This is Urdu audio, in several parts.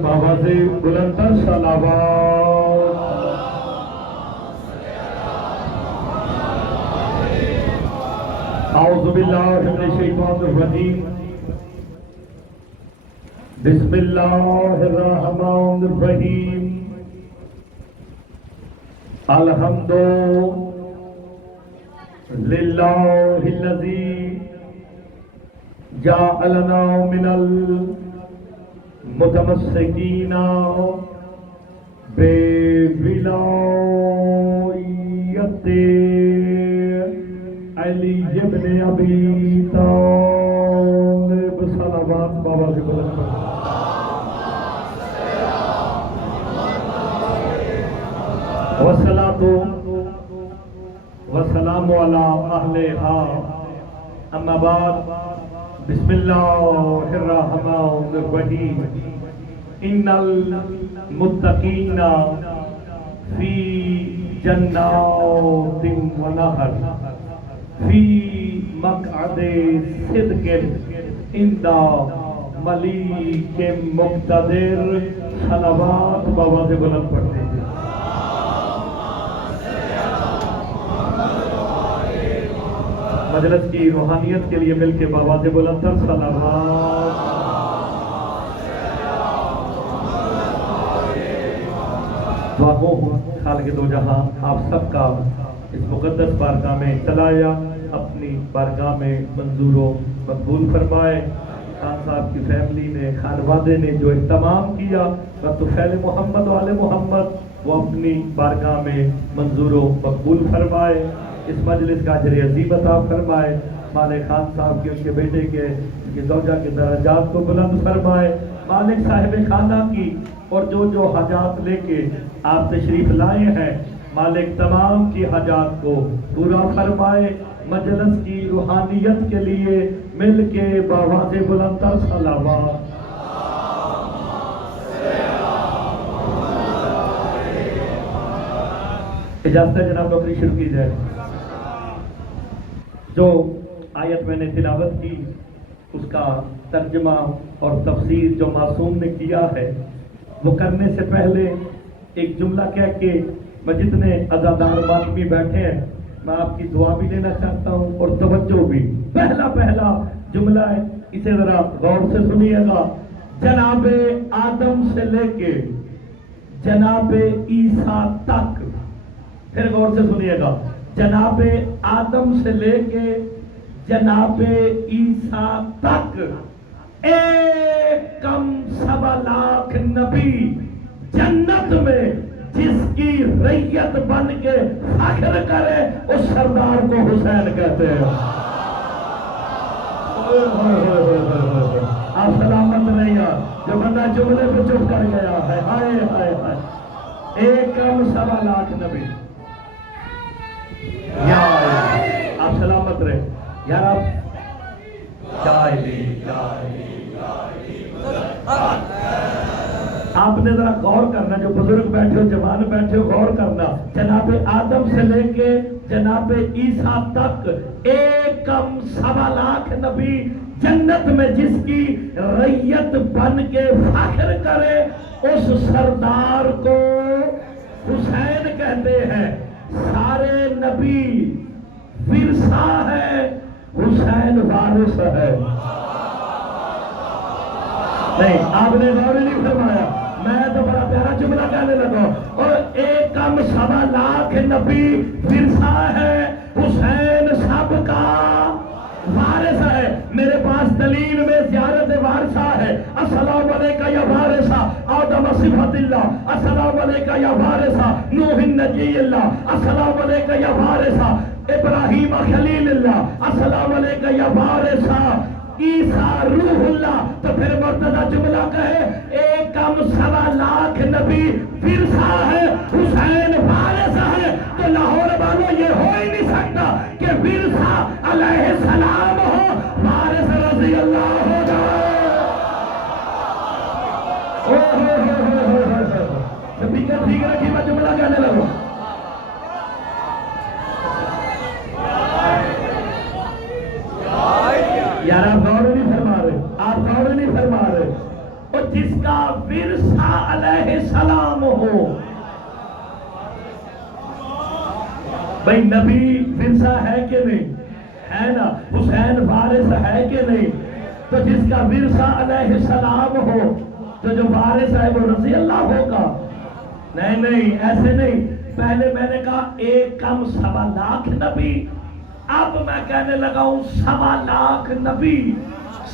بابا سے بلندر صلوات اعوذ باللہ من الشیطان الرجیم بسم اللہ الرحمن الرحیم الحمد للہ الذی جعلنا من متمسکین بولایت علی ابن ابی طالب صلوات بابا سے بلند والصلاۃ والسلام علی اہلھا اما بعد بسم اللہ الرحمن الرحیم ان المتقین فی جنات و نہر فی مقعد صدق عند ملیک مقتدر صلوات بابا سے بلند پڑھتے ہیں مجلس کی روحانیت کے لیے مل کے بابا سے بلند تر صلوات دعا گو ہوں خالق دو جہاں آپ سب کا اس مقدس بارگاہ میں چلایا اپنی بارگاہ میں منظور و مقبول فرمائے خان صاحب کی فیملی نے خانوادے نے جو اہتمام کیا طفیل محمد و آل محمد وہ اپنی بارگاہ میں منظور و مقبول فرمائے اس مجلس کا اجر عظیم عطا فرمائے مالک خان صاحب کے ان کے بیٹے کے ان کی زوجہ کے درجات کو بلند فرمائے مالک صاحب خانہ کی اور جو حاجات لے کے آپ تشریف لائے ہیں مالک تمام کی حاجات کو پورا فرمائے مجلس کی روحانیت کے لیے مل کے بابا سے بلند تر صلوات اجازت ہے جناب نوکری شروع کی جائے جو آیت میں نے تلاوت کی اس کا ترجمہ اور تفسیر جو معصوم نے کیا ہے وہ کرنے سے پہلے ایک جملہ کہہ کے میں جتنے عزادار باطمی بیٹھے ہیں میں آپ کی دعا بھی لینا چاہتا ہوں اور توجہ بھی پہلا جملہ ہے اسے ذرا غور سے سنیے گا جناب آدم سے لے کے جناب عیسیٰ تک پھر غور سے سنیے گا جناب آدم سے لے کے جناب عیسیٰ تک ایک کم 1.25 لاکھ نبی جنت میں جس کی ریت بن کے فخر کرے اس سردار کو حسین کہتے ہیں آپ سلامت نہیں ہیں جو بندہ جملے پہ چپ کر گیا ہے ہائے ہائے ہائے ایک کم 1.25 لاکھ نبی آپ سلامت رہے یار آپ نے ذرا غور کرنا جو بزرگ بیٹھے ہو جوان بیٹھے ہو غور کرنا جناب آدم سے لے کے جناب عیسیٰ تک ایک کم 1.25 لاکھ نبی جنت میں جس کی ریت بن کے فخر کرے اس سردار کو حسین کہتے ہیں سارے نبی ورثہ ہے حسین وارث ہے نہیں آپ نے غور نہیں فرمایا میں تو بڑا پیارا جملہ کہنے لگا اور ایک کم 1.25 لاکھ نبی ورثہ ہے حسین سب کا وارث ہے میرے پاس دلیل میں زیارت وارثہ ہے السلام علیکہ یا وارثہ آدم صفت اللہ السلام علیکہ یا وارثہ نوح نجی اللہ السلام علیکہ یا وارثہ ابراہیم خلیل اللہ السلام علیکہ یا وارثہ عیسیٰ روح اللہ تو پھر مرتضی جملہ کہے ایک کم 1.25 لاکھ نبی ورثہ ہے حسین وارث ہے تو لاہور والوں یہ ہو ہی نہیں سکتا کہ ورثہ علیہ السلام ہو وارث رضی اللہ ہو جائے ٹھیک رکھی میں جملہ کہنے لگوں یار آپ غور نہیں فرما رہے اور جس کا ورثہ علیہ السلام ہو. بھائی نبی ورثہ ہے کہ نہیں؟ ہے نا. حسین وارث ہے کہ نہیں؟ تو جس کا ورثہ علیہ السلام ہو تو جو وارث ہے وہ رضی اللہ ہوگا. نہیں ایسے نہیں. پہلے میں نے کہا 1 کم 1.25 لاکھ نبی، اب میں کہنے لگا ہوں 1.25 لاکھ نبی،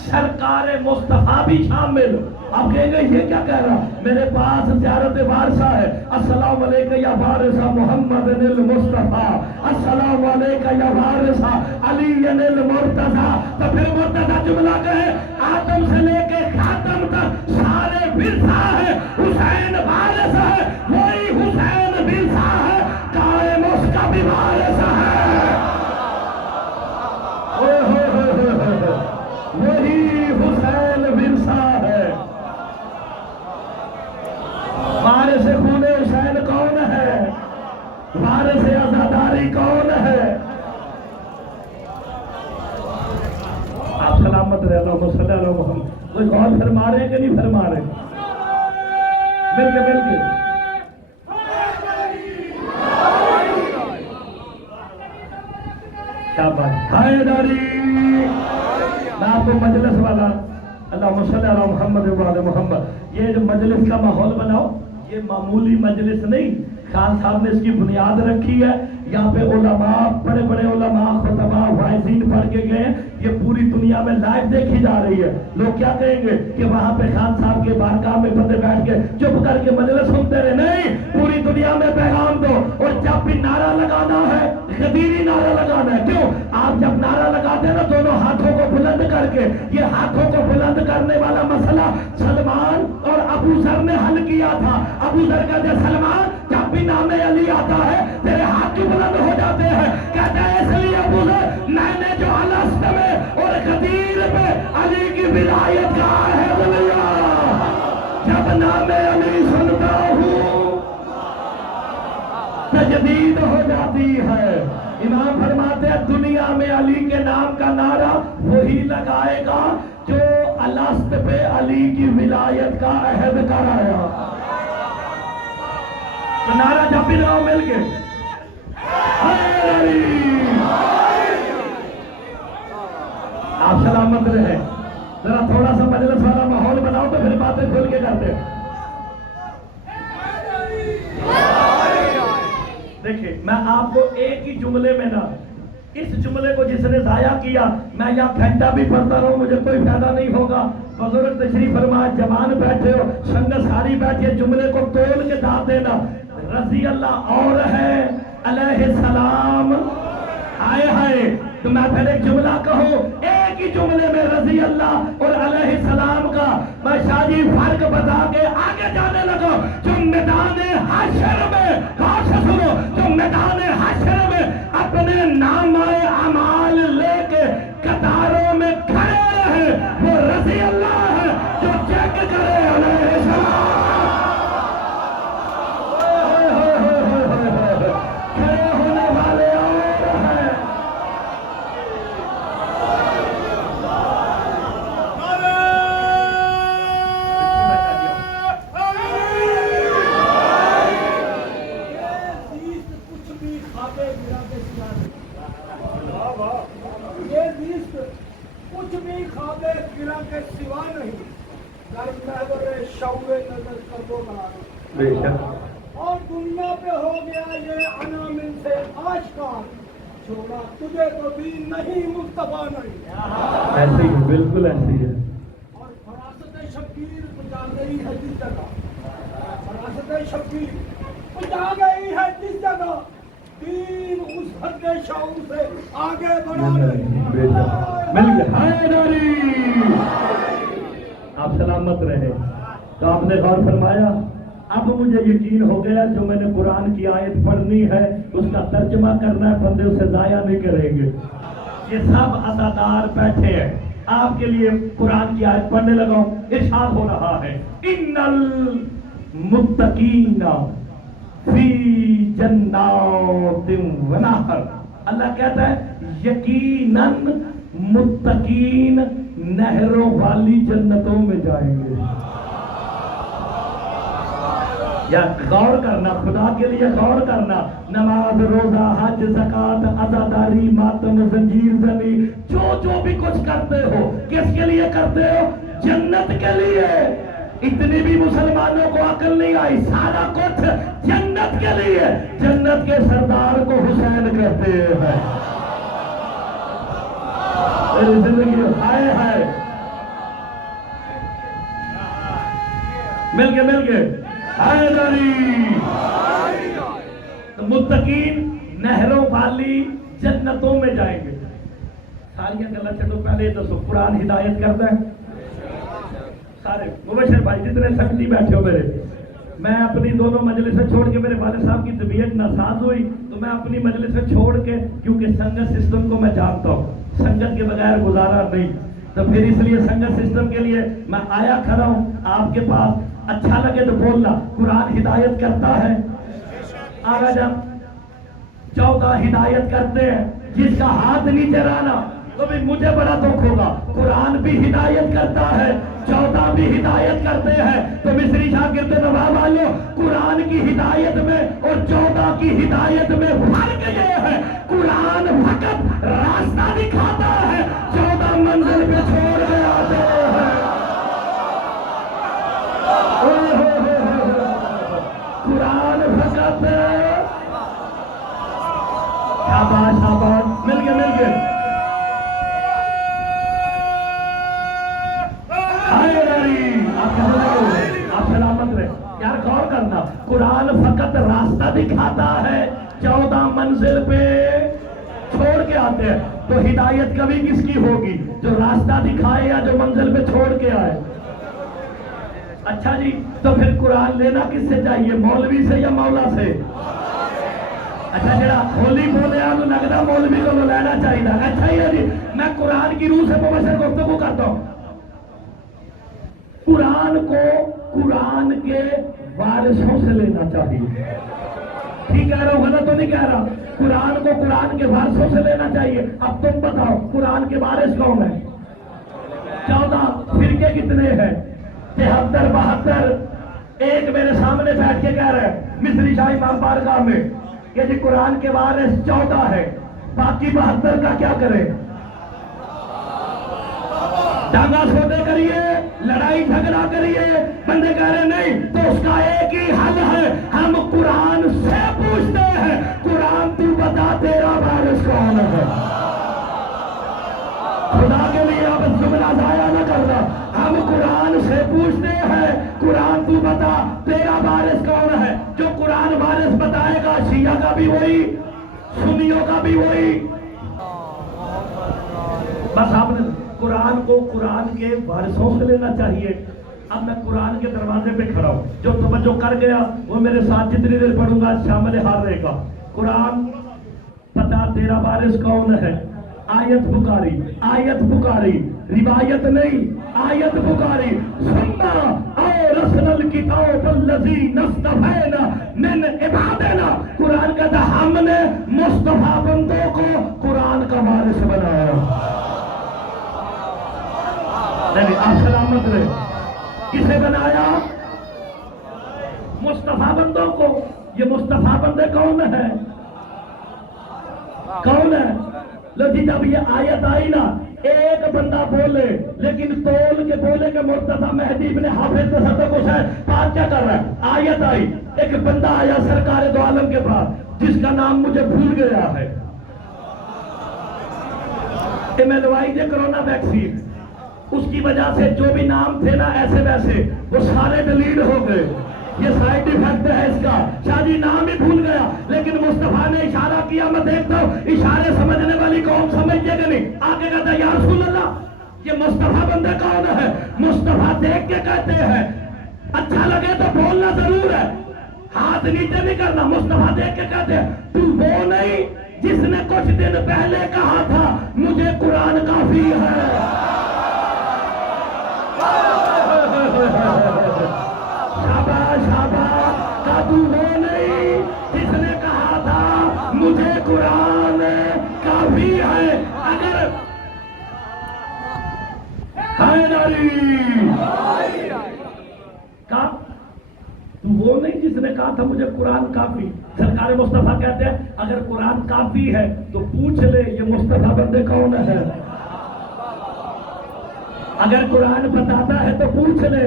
سرکار مصطفیٰ بھی شامل. آپ کہیں گے یہ کیا کہہ رہا؟ میرے پاس زیارت وارثہ ہے. السلام علیکم یا وارثہ محمد المصطفیٰ، السلام علیکم یا وارثہ علی المرتضیٰ. تو پھر مرتضیٰ جملہ کہے آدم سے لے کے خاتم تک سارے ورثہ ہے. حسین وارث ہے، وہی حسین ورثہ ہے، قائم اس کا بھی وارث ہے. وہی حسین ورثہ ہے. وارث خون حسین کون ہے؟ وارث عزاداری کون ہے؟ آپ سلامت رہے. اللہم صلی اللہ محمد. کوئی غور فرما رہے کہ نہیں فرما رہے؟ مل کے کیا بات. حیدری میں آپ کو مجلس والا، اللہم صلی اللہ محمد وعلی محمد، یہ جو مجلس کا ماحول بناؤ، یہ معمولی مجلس نہیں. خان صاحب نے اس کی بنیاد رکھی ہے. یہاں پہ علماء، بڑے بڑے علماء، خطباء، واعظین پڑھ کے گئے. یہ پوری دنیا میں لائیو دیکھی جا رہی ہے. لوگ کیا کہیں گے کہ وہاں پہ خان صاحب کے بارگاہ میں بندے بیٹھ کے چپ کر کے مجلس سنتے رہے. نہیں، پوری دنیا میں پیغام دو. اور جب بھی نعرہ لگانا ہے، غدیری نعرہ لگانا ہے. کیوں؟ آپ جب نعرہ لگاتے ہیں نا دونوں ہاتھوں کو بلند کر کے، یہ ہاتھوں کو بلند کرنے والا مسئلہ سلمان اور ابو ذر نے حل کیا تھا. ابو ذر کہتے ہیں سلمان جب بھی نام علی آتا ہے تیرے ہاتھ کیوں بلند ہو جاتے ہیں؟ کہتے ہیں اس لیے ابو ذر میں نے جو الست میں اور غدیر پہ علی کی ولایت کا عہد لیا، جب نام علی سنتا ہوں تجدید ہو جاتی ہے. امام فرماتے ہیں دنیا میں علی کے نام کا نعرہ وہی لگائے گا جو الست پہ علی کی ولایت کا عہد کرایا. تو نعرہ جب بھی لگاؤ مل کے آپ سلامت رہے. ذرا تھوڑا سا مجلس والا ماحول بناؤ تو پھر باتیں کھل کے کرتے. دیکھیں میں آپ کو ایک ہی جملے میں نا، اس جملے کو جس نے ضائع کیا، میں یہاں گھنٹہ بھی پڑھتا رہوں مجھے کوئی فائدہ نہیں ہوگا. بزرگ تشریف فرما، جوان بیٹھے ہو، سنگ ساری بیٹھے، جملے کو تول کے داد دینا. رضی اللہ اور ہے، علیہ السلام آئے ہائے. تو میں پھر ایک جملہ کہوں، ایک ہی جملے میں رضی اللہ اور علیہ السلام کا میں شاہی فرق بتا کے آگے جانے لگا. جو میدان حشر میں، کہاں سے سنو، جو میدان حشر میں اپنے نامہ اعمال لے کے قطاروں میں کھڑے رہے وہ رضی اللہ ہے. جو چیک کرے علیہ السلام، کھڑے ہونے والے اور ہیں. کچھ بھی خوابے گرا کے سوا نہیں، در محور شعور نظر کر وہ بنا اور دنیا پہ ہو گیا یہ انامن سے آشکار. چھوڑا تجھے تو بھی نہیں، مصطفیٰ نہیں. ایسے ہی بالکل ایسے ہی ہے. اور فراست شبیر پہنچا گئی ہے جس جگہ، فراست شبیر پہنچا گئی ہے جس جگہ، دین اس حد شعور سے آگے بڑھا رہی. مل گیا حیدری. آپ سلامت رہے. تو آپ نے غور فرمایا. اب مجھے یقین ہو گیا جو میں نے قرآن کی آیت پڑھنی ہے اس کا ترجمہ کرنا ہے، بندے اسے ضائع نہیں کریں گے. یہ سب عزادار بیٹھے ہیں، آپ کے لیے قرآن کی آیت پڑھنے لگا ہوں. ارشاد ہو رہا ہے ان المتقین فی جنات و نہر. اللہ کہتا ہے یقیناً متقین نہروں والی جنتوں میں جائیں گے. یا غور کرنا، خدا کے لیے غور کرنا. نماز، روزہ، حج، زکات، عزاداری، ماتم، زنجیر زنی، جو بھی کچھ کرتے ہو کس کے لیے کرتے ہو؟ جنت کے لیے. اتنی بھی مسلمانوں کو عقل نہیں آئی، سارا کچھ جنت کے لیے. جنت کے سردار کو حسین کہتے ہیں. میری زندگی ہائے ہائے مل گئے حیدری. متقین نہروں والی جنتوں میں جائیں گے. ساری گلا چلو پہلے یہ دسو، قرآن ہدایت کرتا ہے؟ سارے مبشر بھائی جتنے سنگتی بیٹھے ہو میرے، میں اپنی دونوں مجلسیں چھوڑ کے، میرے والد صاحب کی طبیعت ناساز ہوئی تو میں اپنی مجلسیں چھوڑ کے، کیونکہ سنگت سسٹم کو میں جانتا ہوں، سنگت کے بغیر گزارا نہیں، تو پھر اس لیے سنگت سسٹم کے لیے میں آیا کھڑا ہوں آپ کے پاس. اچھا لگے تو بولنا. قرآن ہدایت کرتا ہے. آگا جب 14 ہدایت کرتے ہیں، جس کا ہاتھ نیچے رہنا تو بھی مجھے بڑا دکھ ہوگا. قرآن بھی ہدایت کرتا ہے، 14 بھی ہدایت کرتے ہیں. تو مصری شاگرد نواب والوں، قرآن کی ہدایت میں اور 14 کی ہدایت میں فرق یہ ہے، قرآن فقط راستہ دکھاتا ہے، 14 منزل پہ چھوڑ کے آتے ہیں. قرآن فقط شاباش مل گئے آپ سلامت رہے. یار غور کرنا، قرآن فقط راستہ دکھاتا ہے، 14 منزل پہ چھوڑ کے آتے ہیں. تو ہدایت کبھی کس کی ہوگی؟ جو راستہ دکھائے یا جو منزل پہ چھوڑ کے آئے. اچھا جی، تو پھر قرآن لینا کس سے چاہیے، مولوی سے یا مولا سے؟ اچھا جڑا ہولی بولے آپ لگتا مولوی کو لینا چاہیے. اچھا ہی ہے جی، میں قرآن کی روح سے مبشر گفتگو کرتا ہوں. قرآن کو قرآن کے وارثوں سے لینا چاہیے. ٹھیک کہہ رہا ہوں، غلط تو نہیں کہہ رہا. قرآن کو قرآن کے وارثوں سے لینا چاہیے. اب تم بتاؤ قرآن کے وارث کون ہیں؟ 14. فرقے کتنے ہیں؟ 73 72. ایک میرے سامنے بیٹھ کے کہہ رہے ہیں مصری شاہ امام بارگاہ میں کہ جی قرآن کے وارث 14 ہے، باقی 72 کا کیا کرے؟ ڈانگا سوتے کریے، لڑائی جھگڑا کریے. بندے کہہ رہے نہیں، تو اس کا ایک ہی حل ہے، ہم قرآن سے پوچھتے ہیں، قرآن تو بتا تیرا وارث کون ہے. خدا کے لیے اب جملہ ضائع نہ کرنا. ہم قرآن سے پوچھتے ہیں، قرآن تو بتا تیرا وارث کون ہے. جو قرآن وارث بتائے گا، شیعہ کا بھی وہی، سنیوں کا بھی وہی. بس آپ نے قرآن کو قرآن کے وارثوں سے لینا چاہیے. اب میں قرآن کے دروازے پہ کھڑا ہوں، جو توجہ کر گیا وہ میرے ساتھ جتنی دیر پڑھوں گا شامل حال رہے گا. قرآن پتا تیرا وارث کون ہے. آیت پکاری روایت نہیں، آیت پکاری. سننا اورثنا الکتاب الذی نصطفینا من عبادنا. قرآن کہتا ہم نے مصطفیٰ بندوں کو قرآن کا وارث بنایا. نہیں آپ سلامت رہے. کسے بنایا؟ مصطفیٰ بندوں کو. یہ مصطفیٰ بندے کون ہیں؟ کون ہے؟ لو جی جب یہ آیت آئی نا، ایک بندہ بولے لیکن تول کے بولے کہ مرتضی مہدی ابن حافظ تصدق حسین بات کیا کر رہا ہے. آیت آئی، ایک بندہ آیا سرکار دو عالم کے پاس جس کا نام مجھے بھول گیا ہے. میں لوائی دے کرونا ویکسین، اس کی وجہ سے جو بھی نام تھے نا ایسے ویسے وہ سارے ڈیلیٹ ہو گئے. یہ سائیڈ ایفیکٹ ہے اس کا. شاہ جی نام ہی بھول گیا لیکن مصطفیٰ نے اشارہ کیا. میں دیکھتا ہوں اشارے سمجھنے والی قوم سمجھتے کہ نہیں. آگے کہتا ہے یا رسول اللہ یہ مصطفیٰ بندے کون ہے؟ مصطفیٰ دیکھ کے کہتے ہیں، اچھا لگے تو بولنا ضرور ہے، ہاتھ نیچے نہیں کرنا. مصطفیٰ دیکھ کے کہتے ہیں تو وہ نہیں جس نے کچھ دن پہلے کہا تھا مجھے قرآن کافی ہے. شاباش کا تو وہ نہیں جس نے کہا تھا مجھے قرآن کافی ہے. اگر حیدری کا تو تو وہ نہیں جس نے کہا تھا مجھے قرآن کافی. سرکار مصطفیٰ کہتے ہیں اگر قرآن کافی ہے تو پوچھ لے یہ مصطفیٰ بندے کون ہے. اگر قرآن بتاتا ہے تو پوچھ لے.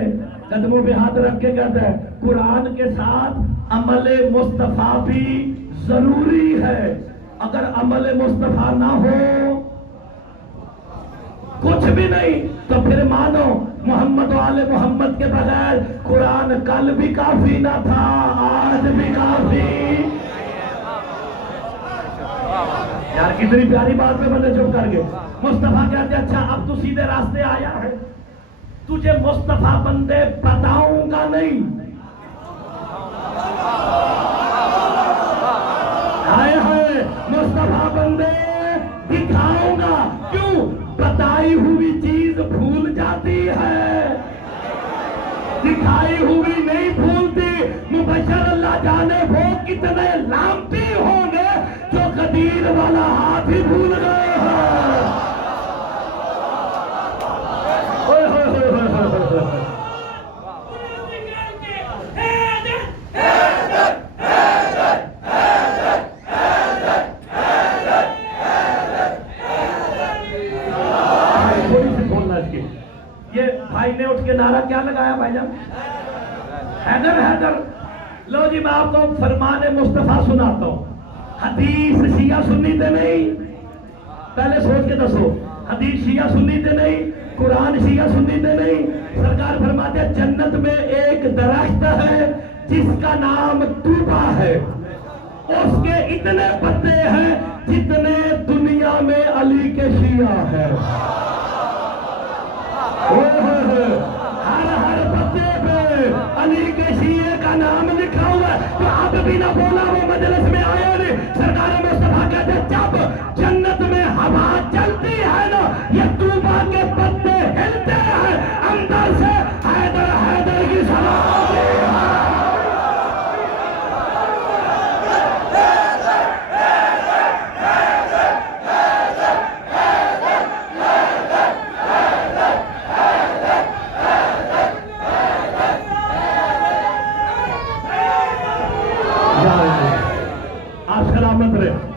قدموں پہ ہاتھ رکھ کے کہتے ہیں قرآن کے ساتھ عمل مصطفیٰ بھی ضروری ہے. اگر عمل مصطفیٰ نہ ہو کچھ بھی نہیں تو پھر مانو محمد و آل محمد کے بغیر قرآن کل بھی کافی نہ تھا آج بھی کافی. یار کتنی پیاری بات پہ بندے چپ کر گئے. مصطفیٰ کہتے اچھا اب تو سیدھے راستے آیا ہے, تجھے مصطفیٰ بندے بتاؤں گا نہیں, ہائے ہائے مصطفیٰ بندے دکھاؤں گا. کیوں؟ بتائی ہوئی چیز بھول جاتی ہے, دکھائی ہوئی نہیں بھولتی. مبشر اللہ جانے وہ کتنے لامتی ہوں گے جو قدیر والا ہاتھ ہی بھول گئے ہیں. یہ بھائی نے اٹھ کے نعرہ کیا لگایا بھائی جان؟ حیدر حیدر. لو جی میں آپ کو فرمان مصطفیٰ سناتا ہوں. حدیث شیعہ سنی تھے نہیں, پہلے سوچ کے دسو. حدیث شیعہ سنی تھے نہیں, قرآن شیعہ سنی تھے نہیں. سرکار فرماتے ہیں جنت میں ایک درخت ہے جس کا نام طوبا ہے, اس کے اتنے پتے ہیں جتنے دنیا میں علی کے شیعہ ہیں. ہر پتے پہ علی کے شیعہ کا نام لکھا ہوا ہے. تو آپ بھی نہ بولا وہ مجلس میں آئے نہیں. سرکار مصطفیٰ کہتے ہیں جب جنت میں ہوا چلتی ہے نا یہ طوبا کے پتے ہلتے ہیں, اندر سے حیدر حیدر کی سلام ہے.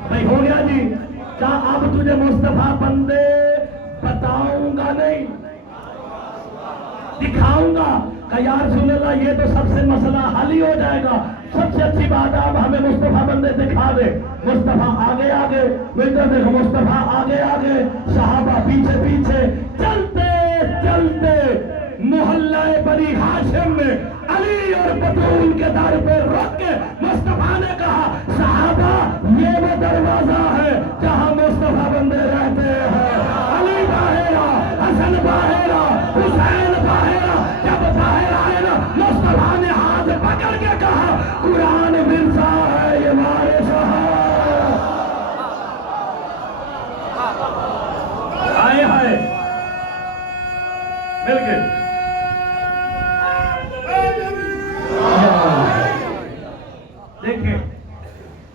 بھائی ہو گیا جی. کیا اب تجھے مصطفیٰ بندے بتاؤں گا نہیں دکھاؤں گا. کہ یا رسول اللہ یہ تو سب سے مسئلہ حل ہی ہو جائے گا. سب سے اچھی بات آپ ہمیں مصطفیٰ بندے دکھا دے. مصطفیٰ آگے آگے, ملتے دیکھو مصطفیٰ آگے آگے, صحابہ پیچھے پیچھے. چلتے چلتے محلہ بنی ہاشم میں علی اور بطول کے در پہ رک کے مصطفیٰ نے کہا صحابہ یہ وہ دروازہ ہے جہاں مصطفیٰ بندے رہتے ہیں. علی باہرہ, حسن باہرہ, حسین باہرہ. جب باہر آئے نا مصطفیٰ نے ہاتھ پکڑ کے کہا قرآن مرزا ہے یہ وارث ہے. آئے ہائے مل کے دیکھیں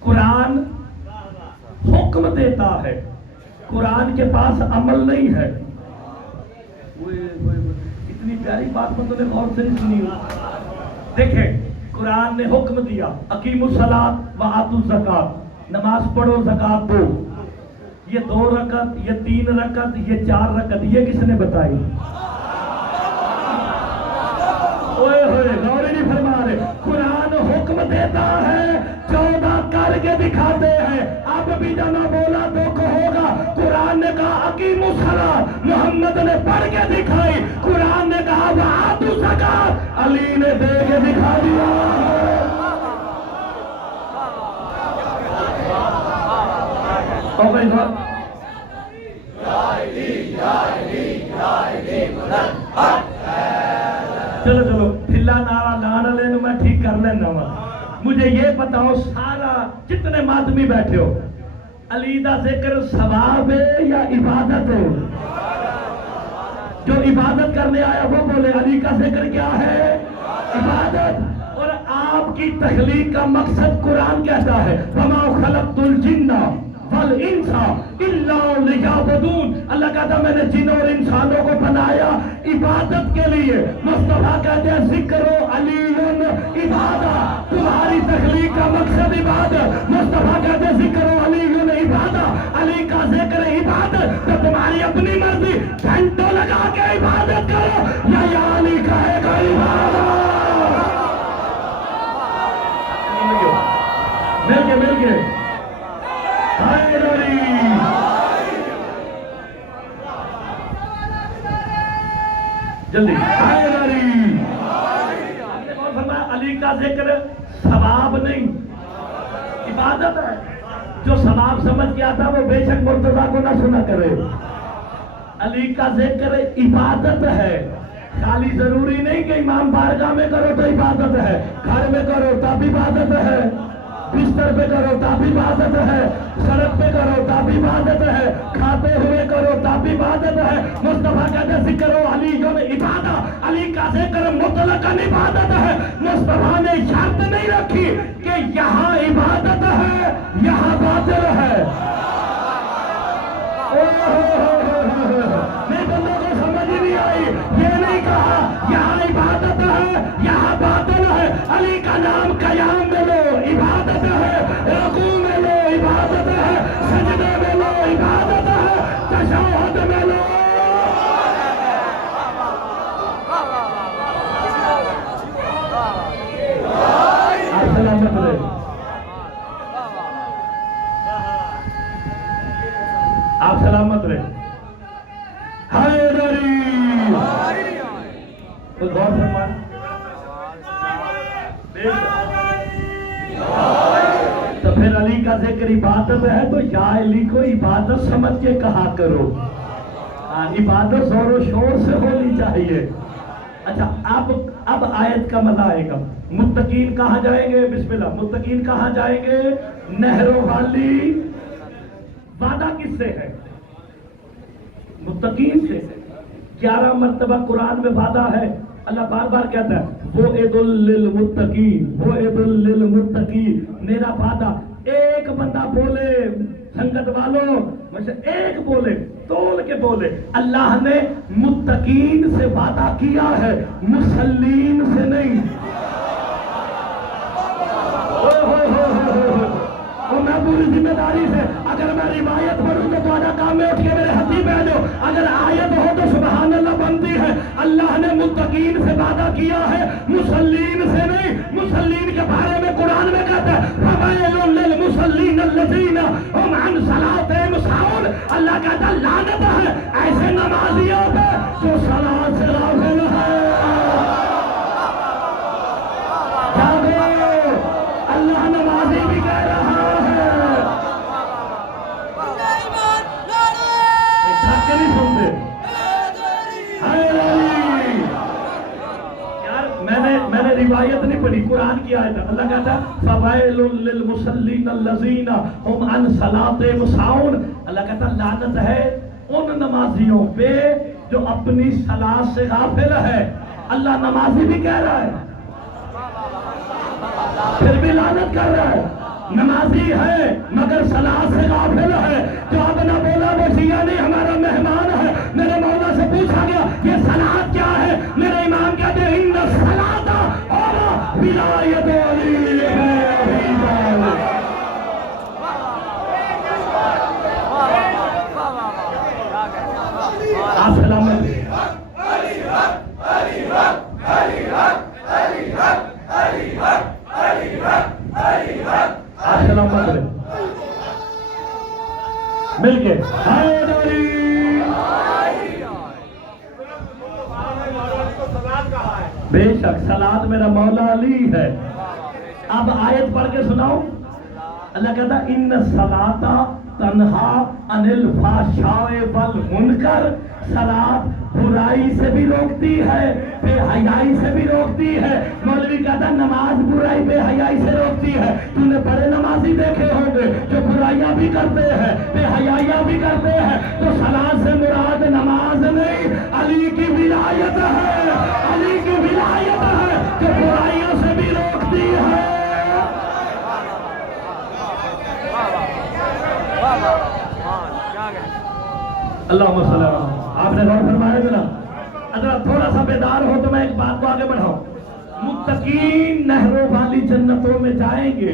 قرآن حکم دیتا ہے, قرآن کے پاس عمل نہیں ہے. اتنی پیاری بات بندوں نے غور سے نہیں سنی. دیکھیں قرآن نے حکم دیا اقیموا الصلاۃ وآتوا الزکوٰۃ, نماز پڑھو زکوٰۃ دو. یہ 2 رکعت, یہ 3 رکعت, یہ 4 رکعت, یہ کس نے بتائی؟ غور نہیں فرما رہے. قرآن حکم دیتا ہے 14 کر کے دکھاتے ہیں. آپ بھی جب نہ بولا تو کہوگا قرآن نے کہا اقیموا الصلاۃ, محمد نے پڑھ کے دکھائی. قرآن نے کہا وآتوا الزکوٰۃ, علی نے دے کے دکھا دیا. چلو چلو ٹھلا نعرہ لانا لے میں ٹھیک کر لینا وا. مجھے یہ بتاؤ سارا جتنے ماتمی بیٹھے ہو علی دا ذکر ثواب ہے یا عبادت ہے؟ جو عبادت کرنے آیا وہ بولے علی کا ذکر کیا ہے؟ عبادت. اور آپ کی تخلیق کا مقصد قرآن کہتا ہے وَمَا خَلَقْتُ الْجِنَّ وَالْإِنسَ إِلَّا لِيَعْبُدُونَ. اللہ کہتا میں نے جنوں اور انسانوں کو بنایا عبادت کے لیے. مصطفیٰ کہتے ہیں ذکر و علی عبادت. عبادت عبادت، مصطفیٰ کہتے ذکر علی عبادت، علی کا ذکر عبادت، تو تمہاری اپنی مرضی گھنٹوں لگا کے عبادت کرو یا علی کہے گا عبادت۔ مل گئے حیدری، جلدی حیدری۔ اور فرمایا علی کا ذکر ثواب نہیں عبادت ہے، جو ثواب سمجھ کے آتا وہ بے شک مرتضیٰ کو نہ سنا کرے۔ علی کا ذکر عبادت ہے، خالی ضروری نہیں کہ امام بارگاہ میں کرو تو عبادت ہے، گھر میں کرو تب عبادت ہے، بستر پہ کرو تب عبادت ہے، سڑک پہ کرو تب عبادت ہے، کھاتے ہوئے کرو تب عبادت ہے۔ مصطفیٰ کہتے ذکر علی جو عبادت، علی کا ذکر مطلقاً عبادت ہے۔ مصطفیٰ نے شرط نہیں رکھی کہ یہاں عبادت ہے یہاں باطل ہے۔ نہیں، بندوں کو سمجھ ہی نہیں آئی، یہ نہیں کہا یہاں عبادت ہے یہاں باطل ہے۔ علی کا نام قیام میں لو عبادت ہے، رکوع میں لو عبادت ہے، سجدے میں لو عبادت ہے، تشہد میں لو۔ آپ سلامت رہے، آپ سلامت رہے۔ حیدری تو غور فرمائیں، تو پھر علی کا ذکر عبادت ہے تو یا علی کو عبادت سمجھ کے کہا کرو، عبادت زور و شور سے ہونی چاہیے۔ اچھا اب آیت کا مزہ آئے گا۔ متقین کہاں جائیں گے؟ بسم اللہ، متقین کہاں جائیں گے؟ نہروں والی۔ وعدہ کس سے ہے؟ متقین سے۔ 11 مرتبہ قرآن میں وعدہ ہے، اللہ بار بار کہتا ہے وعد للمتقین، وعد للمتقین، میرا وعدہ۔ ایک بندہ بولے سنگت والوں مجھے ایک بولے، تول کے بولے، اللہ نے متقین سے وعدہ کیا ہے، مسلین سے نہیں۔ اور میں پوری ذمہ داری سے اگر میں روایت پڑھوں تو تمہارا کام ہے اٹھ کے میرے ہاتھی پہ دو، اگر آیت ہو تو سبحان اللہ بنتی ہے۔ اللہ نے متقین سے وعدہ کیا ہے، مسلین سے نہیں۔ مسلین کے بارے میں قرآن میں کہتا ہے فویل للمصلین الذین هم عن صلاتهم ساہون۔ اللہ کہتا ہے لعنت ہے ایسے نمازیوں پہ جو صلاۃ سے غافل ہے۔ جاگو، اللہ نمازی بھی کہہ رہا ہے، نہیں سنتے؟ یار میں نے روایت نہیں پڑھی، قرآن کی آیت ہے۔ اللہ کہتا ہے فویل للمصلین الذین هم عن صلاتهم ساہون۔ اللہ کہتا ہے لعنت ہے ان نمازیوں پہ جو اپنی صلاۃ سے غافل ہے۔ اللہ نمازی بھی کہہ رہا ہے، پھر بھی لعنت کر رہا ہے۔ نمازی ہے مگر صلاۃ سے غافل ہے۔ جو اب نہ بولا وہ شیعہ نہیں، ہمارا مہمان ہے۔ میرے مولا سے پوچھا گیا یہ صلاۃ کیا ہے؟ میرے امام کہتے ہیں ان الصلاۃ اور ولایت علی ابی طالب۔ آپ سلامت سلامت رہے، مل کے حیدری۔ بے شک صلاۃ میرا مولا علی ہے۔ اب آیت پڑھ کے سناؤ۔ اللہ کہتا ان الصلاۃ تنہا عن الفحشاء والمنکر، صلاۃ برائی سے بھی روکتی ہے، بے حیائی سے بھی روکتی ہے۔ مولوی کہتا نماز برائی بے حیائی سے روکتی ہے۔ تو نے بڑے نمازی دیکھے ہوں گے جو برائیاں بھی کرتے ہیں بے حیائیاں بھی کرتے ہیں، تو صلاۃ سے مراد نماز نہیں، علی کی ولایت ہے، علی کی ولایت ہے کہ برائیوں سے بھی روکتی ہے۔ اللہم صلی اللہ۔ آپ نے غور فرمایا ذرا، اگر تھوڑا سا بیدار ہو تو میں ایک بات کو آگے بڑھاؤں۔ متقین نہروں والی جنتوں میں جائیں گے،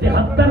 73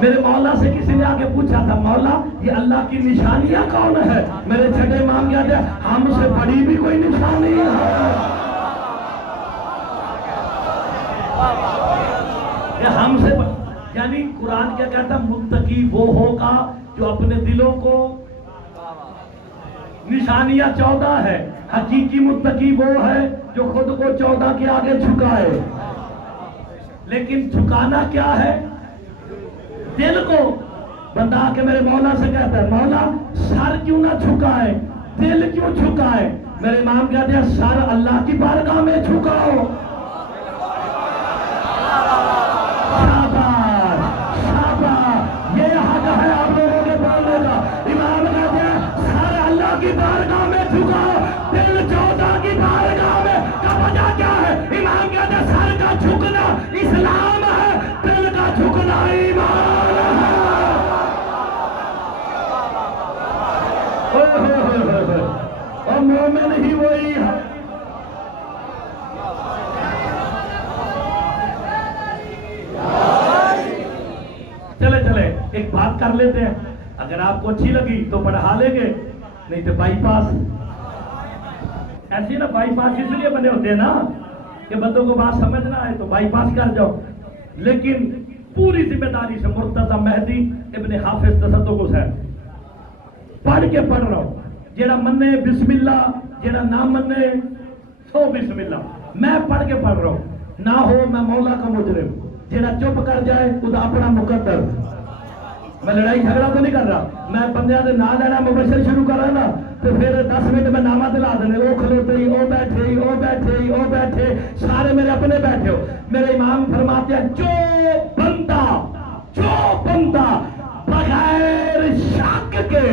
میرے مولا سے کسی نے آگے پوچھا تھا مولا یہ اللہ کی نشانیاں کون ہے؟ میرے چھٹے امام کہتے ہیں ہم سے بڑی بھی کوئی نشانی ہے، ہم سے یعنی قرآن کیا کہتا ہے متقی وہ ہوگا جو اپنے دلوں کو نشانیاں 14 ہے، حقیقی متقی وہ ہے جو خود کو 14 کے آگے جھکائے، لیکن جھکانا کیا ہے؟ دل کو۔ بندہ آ کے میرے مولا سے کہتا ہے مولا سر کیوں نہ جھکائے، دل کیوں جھکائے؟ میرے امام کہتے ہیں سر اللہ کی بارگاہ میں جھکاؤ۔ شاباش شاباش، یہ حق ہے آپ لوگوں کے بولنے کا۔ امام کہتے ہیں سر اللہ کی بارگاہ میں جھکاؤ، دل 14 کی بارگاہ میں۔ کا وجہ کیا ہے؟ امام کہتے ہیں سر کا جھکنا اسلام ہے، دل کا جھکنا ایمان ہے۔ اور مومن ہی وہی ہے۔ چلے چلے ایک بات کر لیتے ہیں، اگر آپ کو اچھی لگی تو پڑھا لیں گے، نہیں تو بائی پاس۔ ایسے نا بائی پاس اس لیے بنے ہوتے ہیں نا کہ بندوں کو بات سمجھ نہ آئے تو بائی پاس کر جاؤ، لیکن پوری ذمہ داری سے مرتضی مہدی ابن حافظ تصدق حسین پڑھ کے پڑھ رہا ہوں۔ جیڑا منے بسم اللہ، جیڑا نہ منے سو بسم اللہ۔ میں پڑھ کے پڑھ رہا ہوں، نہ ہو میں مولا کا مجرم، جیڑا چپ کر جائے خدا اپنا مقدر۔ میں لڑائی جھگڑا تو نہیں کر رہا، میں بندیاں دے نام لینا مبشر شروع کر رہا نا تو پھر 10 منٹ میں نامہ دلا دینے، وہ کھلوتے ہی، وہ بیٹھے ہی، وہ بیٹھے ہی، وہ بیٹھے، سارے میرے اپنے بیٹھے ہو۔ میرے امام فرماتے ہیں جو بندہ بغیر شک کے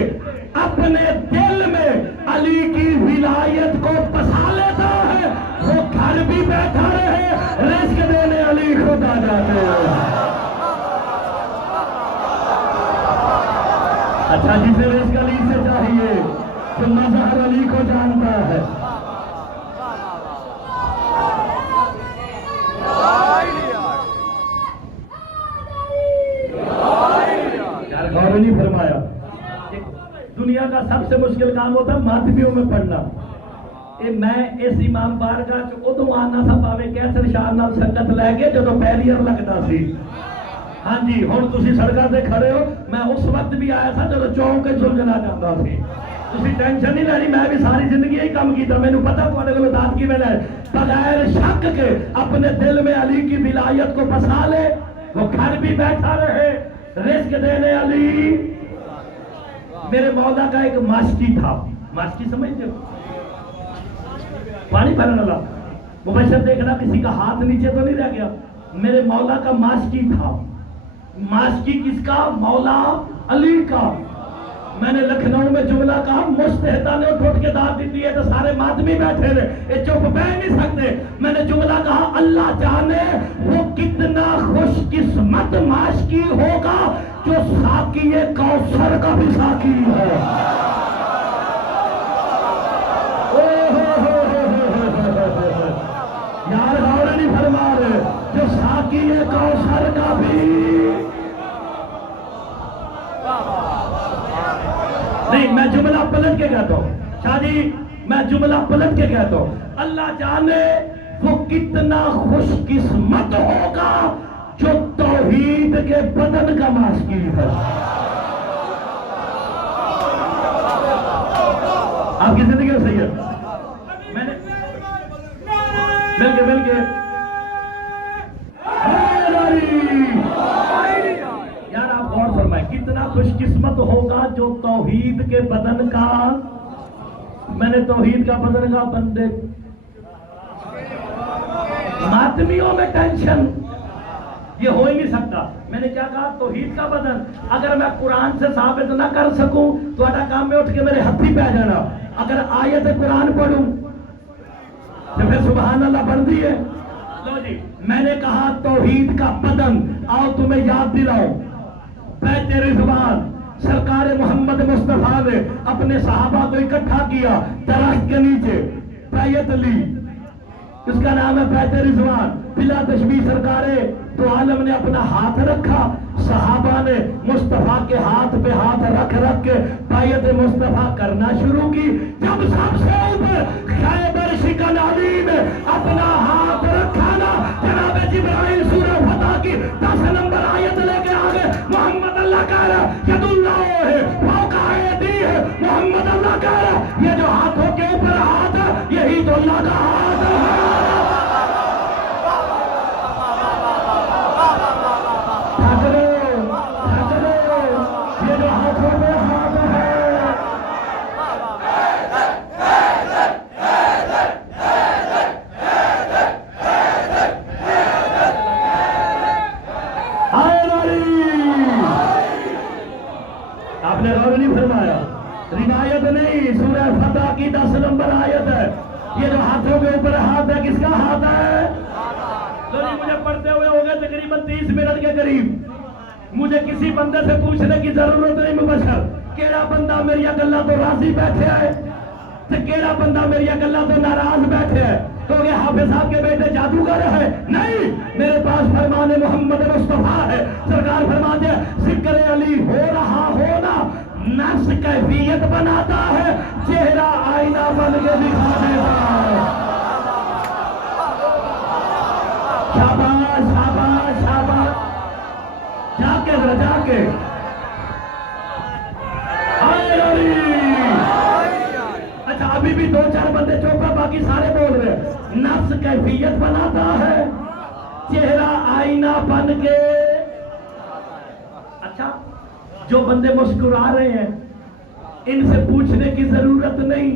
اپنے دل میں علی کی ولایت کو بسا لیتا ہے وہ گھر بھی بیٹھا رہے، رزق دینے علی خود آ جاتے ہیں۔ اچھا جسے رزق علی سے چاہیے جو مظہر علی کو جانتا ہے۔ یار غور نہیں فرمایا، دنیا کا سب سے مشکل کام ہوتا ہے ماتمیوں میں پڑھنا۔ میں اس امام بارگاہ چ ادو آنا سا پاوے کیسر شاہ نال سنگت لے کے جدو بیریئر لگتا سی۔ ہاں جی ہن تسی سڑکاں تے کھڑے ہو، میں اس وقت بھی آیا تھا جدو چونک جلجلا جاتا سی۔ تسی ٹینشن نہیں لینی، میں بھی ساری زندگی یہی کام کیتا، مینوں پتہ تواڈے کولوں داد کیویں لے۔ بغیر شک کے اپنے دل میں علی کی ولایت کو بسا لے، وہ گھر بھی بیٹھا رہے، رزق دینے علی۔ میرے مولا کا ایک ماشکی تھا، ماشکی سمجھتے ہو؟ پانی بھرنے والا، مبشر دیکھنا کسی کا ہاتھ نیچے تو نہیں رہ گیا۔ میرے مولا کا ماشکی تھا، ماشکی کس کا؟ مولا علی کا۔ میں نے لکھنؤ میں جملہ کہا، مستحدہ نے اٹھ کے داد دیتی ہے تو سارے ماتمی بیٹھے رہے، یہ چپ بیٹھ نہیں سکتے۔ میں نے جملہ کہا، اللہ جانے وہ کتنا خوش قسمت ماشکی ہوگا جو ساقی کوثر کا بھی ساقی ہے۔ یار غور نہیں فرما رہے، جو ساقی کوثر کا بھی نہیں۔ میں جملہ پلٹ کے کہتا ہوں شاہ جی، میں جملہ پلٹ کے کہتا ہوں، اللہ جانے وہ کتنا خوش قسمت ہوگا جو توحید کے بدن کا ماسکی ہے۔ آپ کی زندگی میں صحیح ہے؟ میں نے مل کے یار آپ غور فرمائیں، کتنا خوش قسمت ہوگا جو توحید کے بدن کا، میں نے توحید کا بدن کا بندے ماتمیوں میں ٹینشن یہ ہو ہی نہیں سکتا۔ میں نے کیا کہا؟ توحید کا بدن۔ اگر میں قرآن سے ثابت نہ کر سکوں تو اٹھا کام میں اٹھ کے میرے ہتھی پہ جانا، اگر آیت قرآن پڑھوں تو پھر سبحان اللہ پڑھ دی ہے۔ لو جی میں نے کہا توحید کا بدن، آؤ تمہیں یاد دلاؤں، بیت رضوان سرکار محمد مصطفیٰ نے اپنے صحابہ کو اکٹھا کیا، درخت کے نیچے بیعت لی، اس کا نام ہے بیت رضوان. بلا تشبیہ سرکارے تو عالم نے اپنا ہاتھ رکھا, صحابہ نے مصطفیٰ کے ہاتھ پہ ہاتھ رکھ کے بیعت مصطفیٰ کرنا شروع کی. جب سب سے اوپر خیبر شکن علی نے اپنا ہاتھ رکھا نا, جناب جبرائیل سورہ فتح کی 10 نمبر آیت لے کے آگے محمد اللہ کہہ رہا ید اللہ ہے فوق ایدی ہے. محمد اللہ کہہ رہا یہ جو ہاتھوں کے اوپر ہاتھ ہے یہی تو اللہ کا ہاتھ ہے. یہ جو ہاتھوں میں ہاتھ ہے آپ نے غور نہیں فرمایا, روایت نہیں, سورہ فتح کی 10 نمبر آیت ہے. یہ جو ہاتھوں کے اوپر ہاتھ ہے کس کا ہاتھ ہے؟ مجھے پڑھتے ہوئے ہو گئے تقریباً 30 منٹ کے قریب. مجھے کسی بندے سے پوچھنے کی ضرورت نہیں مبشر, کیڑا بندہ میری گلا تو راضی بیٹھے ہے تو کیڑا بندہ میری گلا تو ناراض بیٹھے ہے. تو یہ حافظ صاحب کے بیٹے جادوگر ہے؟ نہیں, میرے پاس فرمان محمد مصطفیٰ ہے. سرکار فرماتے ہیں ذکر علی ہو رہا ہونا نفس کیفیت بناتا ہے, چہرہ آئینہ بن کے دکھا دیتا ہے. شاباش شاباش شاباش, جا کے رجا کے آئے علی. اچھا ابھی بھی 2-4 بندے چوپا, باقی سارے بول رہے ہیں. نفس کیفیت بناتا ہے, چہرہ آئینہ بن کے. اچھا جو بندے مسکرا رہے ہیں ان سے پوچھنے کی ضرورت نہیں,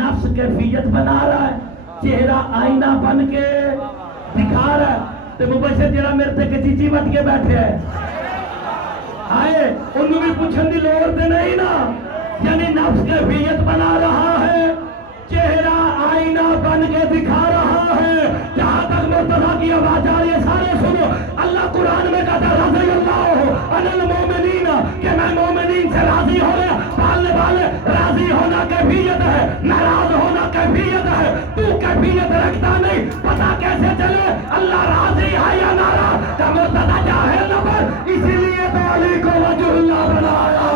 نفس کیفیت بنا رہا ہے, چہرہ آئینہ بن کے دکھا رہا ہے. تو مبشر جڑا میرے تے کچیچی بٹ کے بیٹھے ہے آئے انہوں بھی پوچھن دی لوڑ تے نہیں نا. یعنی نفس کیفیت بنا رہا ہے, چہرہ آئینہ بن کے دکھا رہا ہے. جہاں تک مرتضیٰ کی آواز آ رہی ہے سارے سنو. اللہ قرآن میں کہتا ہے رضی اللہ عن المومنین, کہ میں مومنین سے راضی ہو گیا. بالے بالے راضی ہونا کیفیت ہے, ناراض ہونا کیفیت ہے. تو کیفیت رکھتا نہیں, پتا کیسے چلے اللہ راضی ہے یا ناراض؟ کہ مرتضیٰ جاہل نہ بن, اسی لیے تو علی کو وجہ اللہ بنایا.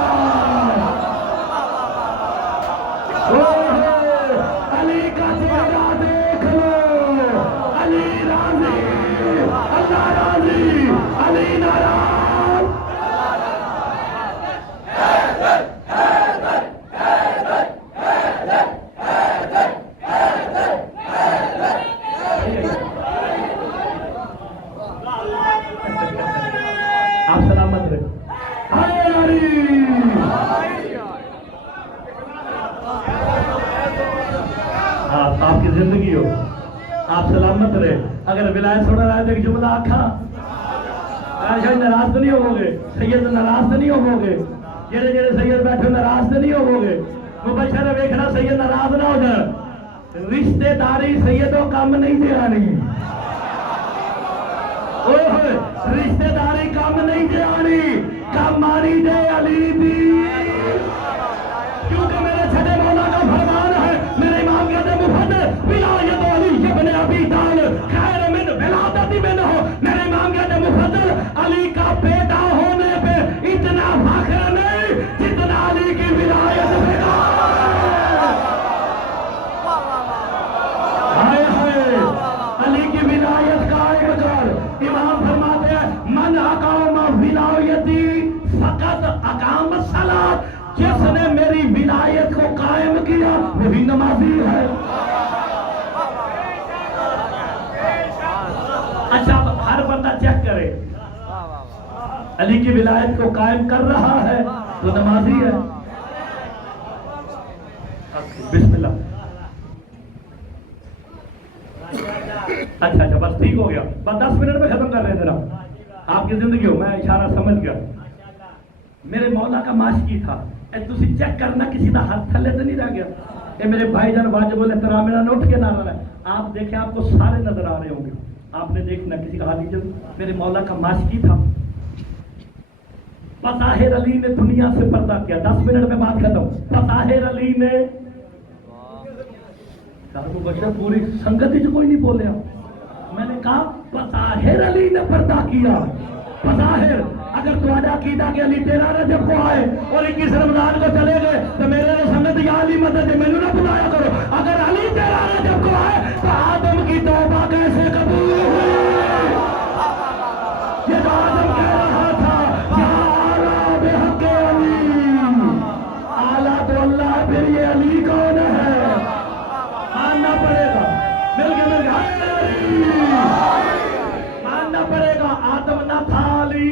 علی کا چہرہ دیکھ لو, علی راضی, اللہ راضی, علی ناراض. آپ سلامت رہے. آپ کی زندگی ہو, آپ سلامت رہے. اگر ولایت سن رہا ہے تو ایک جملہ آکھا, ناراض تو نہیں ہو گے سید, ناراض تو نہیں ہو گے. جڑے جڑے سید بیٹھے ناراض تو نہیں ہو گے. مبشر ویکھنا سید ناراض نہ ہو جائے. رشتے داری سیدوں کم نہیں دے آنی, رشتے داری کم نہیں دے آنی, کم آنی دے علی دی. کیونکہ میرے چھٹے مولا کا فرمان ہے, میرے امام کہتے ہیں مفضل ولایت علی ابن ابی طالب خیر من ولادت من ہو. میرے امام کہتے ہیں مفضل علی کا بیٹا ہونے پہ اتنا فخر نہیں جتنا علی کی ولایت پہ. علی کی ولایت قائم کر. امام فرماتے ہیں من اقام ولایتی فقط اقام الصلاۃ, جس نے میری ولایت کو قائم کیا وہی نمازی ہے. اچھا اب ہر بندہ چیک کرے, علی کی ولایت کو قائم کر رہا ہے تو نمازی ہے. بسم اللہ. اچھا بس ٹھیک ہو گیا, بس 10 منٹ میں ختم کر رہے ہیں. ذرا آپ کی زندگی ہو, میں اشارہ سمجھ گیا. میرے مولا کا معاشقی تھا. تسی چیک کرنا کسی کا ہاتھ تھلے تو نہیں رہ گیا. یہ میرے بھائی جان واجب الاحترام میرا نوٹ کے نہ ہے. آپ دیکھیں آپ کو سارے نظر آ رہے ہوں گے. آپ نے دیکھنا کسی کا ہاتھ نہیں. میرے مولا کا معاشقی تھا. بظاہر علی نے دنیا سے پردہ کیا. 10 منٹ میں بات ختم. بظاہر علی نے مبشر پوری سنگت ہی کوئی نہیں بولیا. میں نے کہا بظاہر علی نے پردہ کیا, بظاہر. اگر تمہارا عقیدہ کہ علی 13 رجب کو آئے اور 21 رمضان کو چلے گئے تو میرے نے سنت یا علی مدد ہے, میں نے نہ بلایا کرو. اگر علی 13 رجب کو آئے تو آدم کی توبہ کیسے قبول ہوئی؟ یہ جو آدم کہہ رہا تھا یا اعلیٰ بحق علی, اعلیٰ تو اللہ, پھر یہ علی کون ہے؟ ماننا پڑے گا. مل کے ماننا پڑے گا. آدم نہ تھا علی.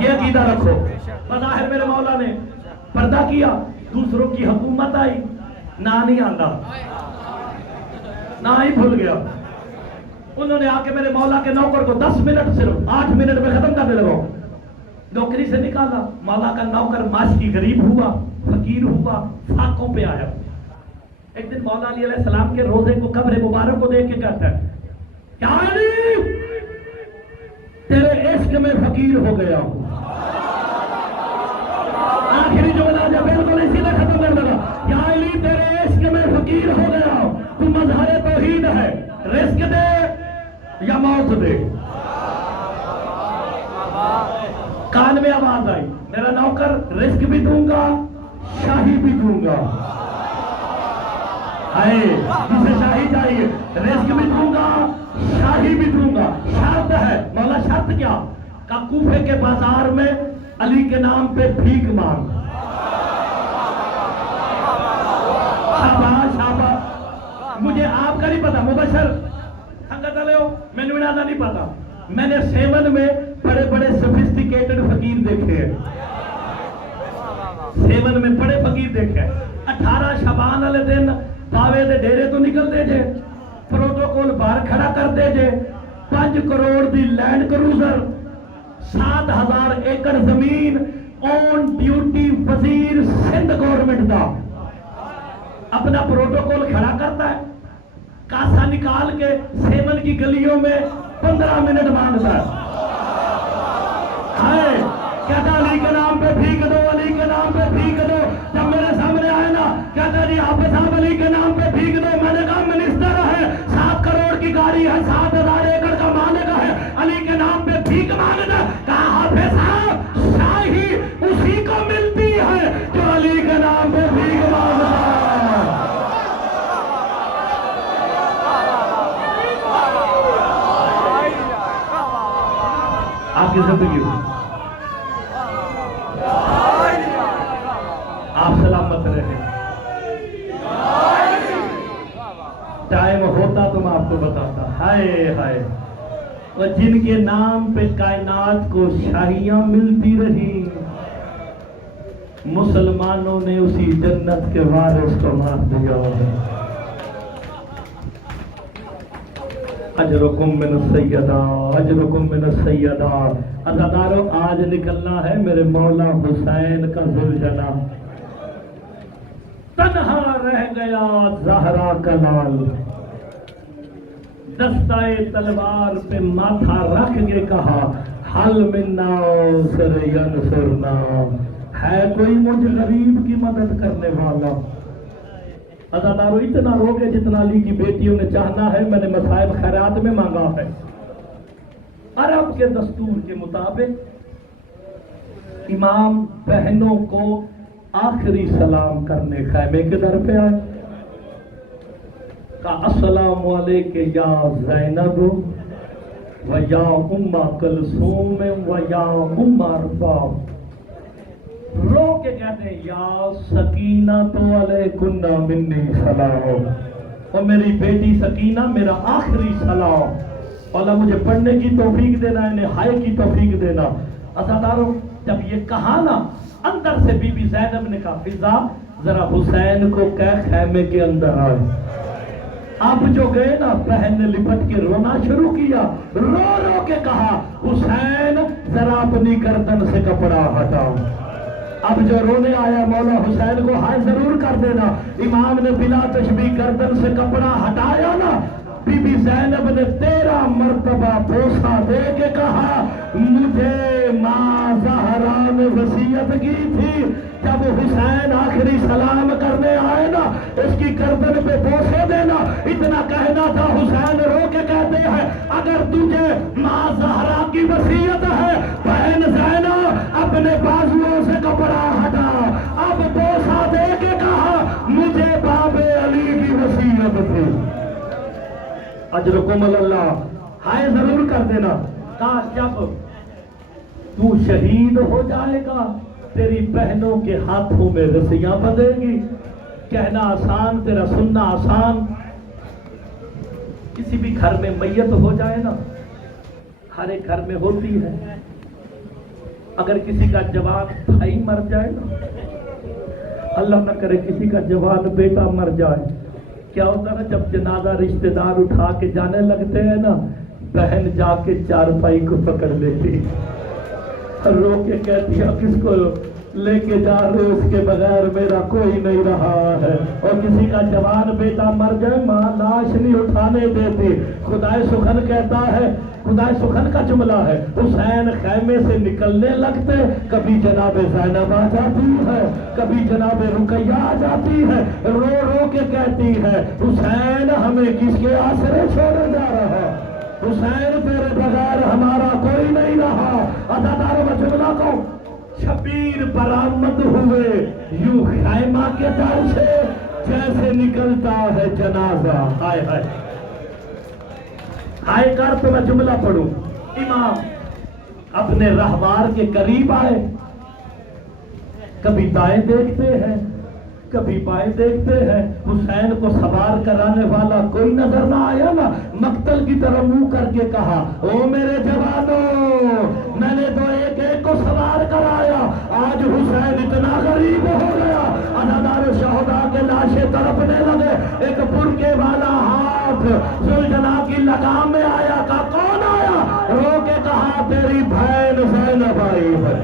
یہ عقیدہ رکھو. بظاہر میرے مولا نے پردہ کیا, دوسروں کی حکومت آئی, نہ نہیں آندا, نہ ہی بھول گیا. انہوں نے آ کے میرے مولا کے نوکر کو 10 منٹ, صرف 8 منٹ میں ختم کرنے لگا. نوکری سے نکالا. مولا کا نوکر معاشی غریب ہوا, فقیر ہوا, فاقوں پہ آیا. ایک دن مولا علی علیہ السلام کے روزے کو, قبر مبارک کو دیکھ کے کہتا ہے کیا علی تیرے عشق میں فقیر ہو گیا ہوں. آخری جملہ جو بالکل اسی میں ختم کر لگا, یا علی تیرے عشق میں فقیر ہو گیا ہوں. تو مظہر توحید ہے, رزق دے یا موت دے. کان میں آواز آئی, میرا نوکر رزق بھی دوں گا, شاہی بھی دوں گا. جسے شاہی چاہیے, رزق بھی دوں گا, شاہی بھی دوں گا. شرط ہے. مولا شرط کیا؟ کہ کوفے کے بازار میں علی کے نام پہ بھیک مانگ. شاباش شاباش. مجھے آپ کا نہیں پتا مبشر سنگت والے ہو, میں نے نہیں پتا. میں نے 7 میں بڑے بڑے سفسٹیکیٹڈ فقیر دیکھے ہیں. 7 میں بڑے فقیر دیکھے ہیں. 18 شعبان والے دن باوے دے ڈیرے تو نکل دے جے, پروٹوکول باہر کھڑا کر دے جے, 5 کروڑ دی لینڈ کروزر, 7,000 ایکڑ زمین, اون ڈیوٹی وزیر سندھ گورنمنٹ دا, اپنا پروٹوکول کھڑا کرتا ہے. کاسا نکال کے 7 کی گلیوں میں 15 منٹ مانگتا ہے. کہتا علی کے نام پہ بھیک دو, علی کے نام پہ بھیک دو. جب میرے سامنے آئے نا, کہتا جی آپ صاحب علی کے نام پہ بھیک دو. میں نے کہا منسٹر ہے, 7 کروڑ کی گاڑی ہے, 7,000 ایکڑ کا مالک ہے, علی کے نام پہ بھیک مانگتا. کہا حافظ صاحب شاہی اسی کو ملتی ہے جو علی کے نام پہ بھیک مانگتا ہے. آپ کی زندگی ہو, آپ سلامت رہے. ٹائم ہوتا تو میں آپ کو بتاتا. ہائے ہائے, اور جن کے نام پہ کائنات کو شاہیاں ملتی رہی, مسلمانوں نے اسی جنت کے وارث کو مار دیا. اجرکم من السیدہ, اجرکم من السیدہ. عزادارو, آج نکلنا ہے میرے مولا حسین کا ذوالجلال. تنہا رہ گیا زہرا کا لال, دستائے تلوار پہ ماتھا رکھ کے کہا حل من ناصر ینصرنا. ہے کوئی مجھ غریب کی مدد کرنے والا؟ عزادارو, اتنا روگے جتنا علی کی بیٹیوں نے چاہنا ہے میں نے مصائب خیرات میں مانگا ہے. عرب کے دستور کے مطابق امام بہنوں کو آخری سلام کرنے خیمے کے در پہ آئے. کہا السلام علیکہ یا زینب و یا ام کلثوم و یا ام ارباب. رو کے کہتے ہیں یا سکینہ تو علیکن منی سلام, اور میری بیٹی سکینہ میرا آخری سلام. اللہ مجھے پڑھنے کی توفیق دینا, انہیں ہائے کی توفیق دینا. عزاداروں, جب یہ کہا نا, اندر سے بی بی زینب نے کہا فضا ذرا حسین کو کہہ خیمے کے اندر آئے. اب جو گئے نا, بہن نے لپٹ کے رونا شروع کیا, رو رو کے کہا حسین ذرا اپنی گردن سے کپڑا ہٹاؤ. اب جو رونے آیا مولا حسین کو ہائے ضرور کر دینا. امام نے بلا تشبیہ گردن سے کپڑا ہٹایا نا, بی بی زینب نے 13 مرتبہ بوسہ دے کے کہا مجھے ماں زہرا نے وصیت کی تھی جب حسین آخری سلام کرنے آئے نا اس کی گردن پہ بوسے دینا، اتنا کہنا تھا۔ حسین رو کے کہتے ہیں اگر تجھے ماں زہرا کی وصیت ہے بہن زینب اپنے بازوؤں سے کپڑا ہٹا، اب بوسا دے کے کہا مجھے باب علی کی وصیت تھی۔ اجرکم اللہ، ہائے ضرور کر دینا۔ کہا جب تو شہید ہو جائے گا تیری بہنوں کے ہاتھوں میں رسیاں بندھے گی۔ کہنا آسان، تیرا سننا آسان۔ کسی بھی گھر میں میت ہو جائے نا، ہر ایک گھر میں ہوتی ہے، اگر کسی کا جوان بھائی مر جائے نا، اللہ نہ کرے کسی کا جوان بیٹا مر جائے، کیا ہوتا نا جب جنازہ رشتہ دار اٹھا کے جانے لگتے ہیں نا، بہن جا کے چارپائی کو پکڑ لیتی رو کے کہتی ہے کس کو لے کے جا رہے اس کے بغیر میرا کوئی نہیں رہا ہے۔ اور کسی کا جوان بیٹا مر جائے ماں لاش نہیں اٹھانے دیتی۔ خدائے سخن کہتا ہے، خدائے سخن کا جملہ ہے، حسین خیمے سے نکلنے لگتے کبھی جناب زینب آ جاتی ہے، کبھی جناب رقیہ آ جاتی ہے، رو رو کے کہتی ہے حسین ہمیں کس کے آسرے چھوڑے جا رہا، حسین تیرے بغیر ہمارا کوئی نہیں رہا۔ عزاداروں میں جملہ کو شبیر برآمد ہوئے یوں خیمہ کے در سے جیسے نکلتا ہے جنازہ۔ ہائے ہائے ہائے کر تو میں جملہ پڑھوں۔ امام اپنے رہوار کے قریب آئے، کبھی دائیں دیکھتے ہیں کبھی بائیں دیکھتے ہیں، حسین کو سوار کرانے والا کوئی نظر نہ آیا نا، مقتل کی طرف منہ کر کے کہا او میرے جوانوں میں نے تو ایک ایک کو سوار کرایا، آج حسین اتنا غریب ہو گیا۔ عزادار شہداء کے لاشیں تڑپنے لگے، ایک برقعے والا ہاتھ ذوالجلال کی لگام میں آیا، کہا کون آیا؟ رو کے کہا تیری بہن زینب آئی ہے۔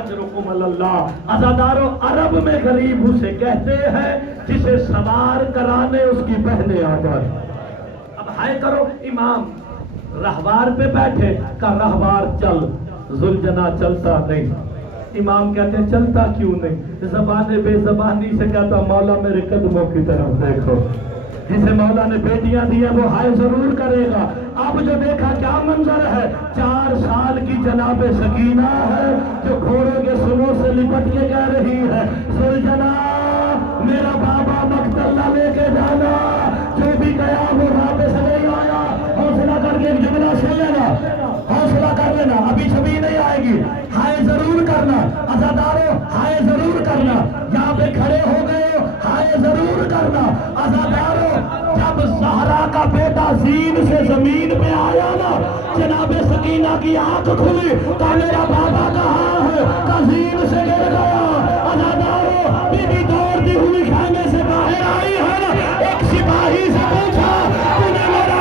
اجرکم اللہ۔ عزادارو عرب میں غریب اسے کہتے ہیں جسے سوار کرانے اس کی بہنیں آ جائیں۔ اب ہائے کرو امام رہوار پہ بیٹھے، کا رہوار چل، ذوالجلال چلتا نہیں۔ امام کہتے ہیں چلتا کیوں نہیں؟ زبان بے زبانی سے کہتا مولا میرے قدموں کی طرف دیکھو، جسے مولا نے بیٹیاں دی ہیں وہ ہائے ضرور کرے گا۔ اب جو دیکھا کیا منظر ہے، 4 سال کی جناب سکینہ ہے جو گھوڑے کے سروں سے لپٹ کے کہہ رہی ہے ذوالجلال میرا بابا مقتل نہ لے کے جانا، جو بھی گیا وہ واپس نہیں آیا۔ حوصلہ کر کے ایک جملہ سن لینا، حوصلہ کر لینا، ابھی چھبی نہیں آئے گی، ہائے ضرور کرنا۔ عزادارو ہائے ضرور کرنا، یہاں پہ کھڑے ہو گئے ہو ہائے ضرور کرنا۔ عزادارو جب زہرا کا بیٹا زین سے زمین پہ آیا نا، جناب سکینہ کی آنکھ کھلی، کہا میرا بابا کہاں ہے؟ کہا زین سے گر گیا۔ عزادارو بی بی دوڑتی ہوئی خیمے سے باہر آئی ہے نا، ایک سپاہی سے پوچھا تو نے میرا